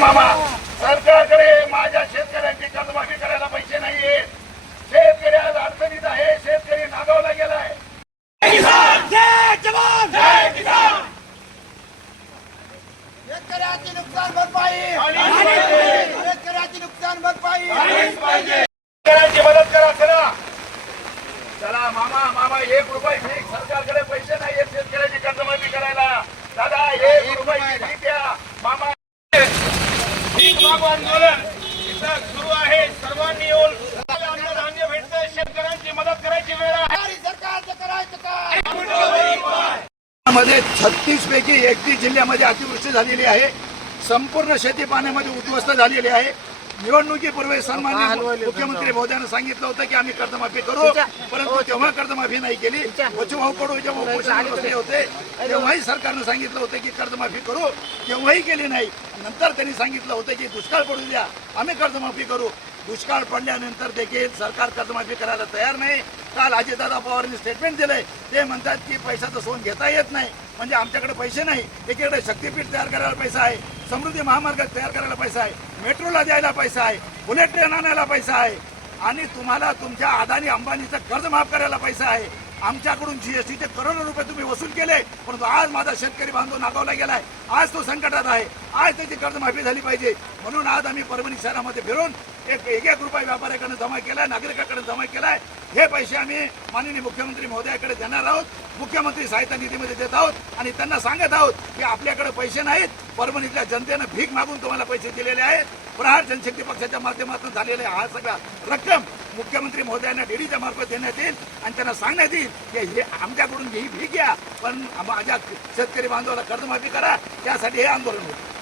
मामा. सरकारकडे माझ्या शेतकऱ्यांची कर्जमाफी करायला पैसे नाहीये. शेतकरी आज अडचणीत आहे शेतकरी नागावला गेलाय. शेतकऱ्याची नुकसान भरपाई शेतकऱ्याची नुकसान भरपाई शेतकऱ्यांची मदत करा चला. चला मामा मामा एक रुपये सरकारकडे पैसे नाहीये शेतकऱ्याची कर्जमाफी करायला दादा एक रुपये फी द्या मामा भीक मागू आंदोलन इथं सुरू आहे. सर्वांनी येऊन अन्नधान्य भेटतंय. शेतकऱ्यांची मदत करायची वेळ आहे. सरकारी सरकारचं करायचं काय? मध्ये छत्तीस पैकी एकतीस जिल्ह्यामध्ये अतिवृष्टी झालेली आहे. संपूर्ण शेती पाण्यामध्ये उद्ध्वस्त झालेली आहे. निवडणुकीपूर्वी सन्माननीय मुख्यमंत्री महोदयानं सांगितलं होतं की आम्ही कर्जमाफी करू परंतु तेव्हा कर्जमाफी नाही केली. बचूभाऊ कडू जेव्हा उपोषणाला बसले होते. तेव्हाही सरकारनं सांगितलं होतं की कर्जमाफी करू. तेव्हाही केली नाही. नंतर त्यांनी सांगितलं होतं की दुष्काळ पडू द्या आम्ही कर्जमाफी करू. दुष्काळ पडल्यानंतर देखील सरकार कर्जमाफी करायला तयार नाही. काल अजितदादा पवारांनी स्टेटमेंट दिलंय. ते म्हणतात की पैशाचं सोन घेता येत नाही. म्हणजे आमच्याकडे पैसे नाही. एकीकडे शक्तीपीठ तयार करायला पैसा आहे. समृद्धी महामार्ग तयार करायला पैसा आहे. मेट्रोला द्यायला पैसा आहे. बुलेट ट्रेन आणायला पैसा आहे. आणि तुम्हाला तुमच्या अदानी अंबानीचं कर्ज माफ करायला पैसा आहे. आमच्याकडून जीएसटीचे करोडो रुपये तुम्ही वसूल केले परंतु आज माझा शेतकरी बांधव नागावला गेलाय. आज तो संकटात आहे. आज त्याची कर्जमाफी झाली पाहिजे. म्हणून आज आम्ही परभणी शहरामध्ये फिरून एक एक एक रुपये व्यापाऱ्याकडे जमा केलाय नागरिकाकडे जमा केलाय. हे पैसे आम्ही माननीय मुख्यमंत्री महोदयाकडे देणार आहोत. मुख्यमंत्री सहायता निधीमध्ये देत आहोत. आणि त्यांना सांगत आहोत की आपल्याकडे पैसे नाहीत. परभणीतल्या जनतेनं भीक मागून तुम्हाला पैसे दिलेले आहेत. प्रहार जनशक्ती पक्षाच्या माध्यमातून झालेले हा सगळा रक्कम मुख्यमंत्री महोदयांना डीडीच्या मार्फत देण्यात येईल आणि त्यांना सांगण्यात येईल की हे आमच्याकडून ही भीक घ्या पण माझ्या शेतकरी बांधवाला कर्जमाफी करा त्यासाठी हे आंदोलन होतं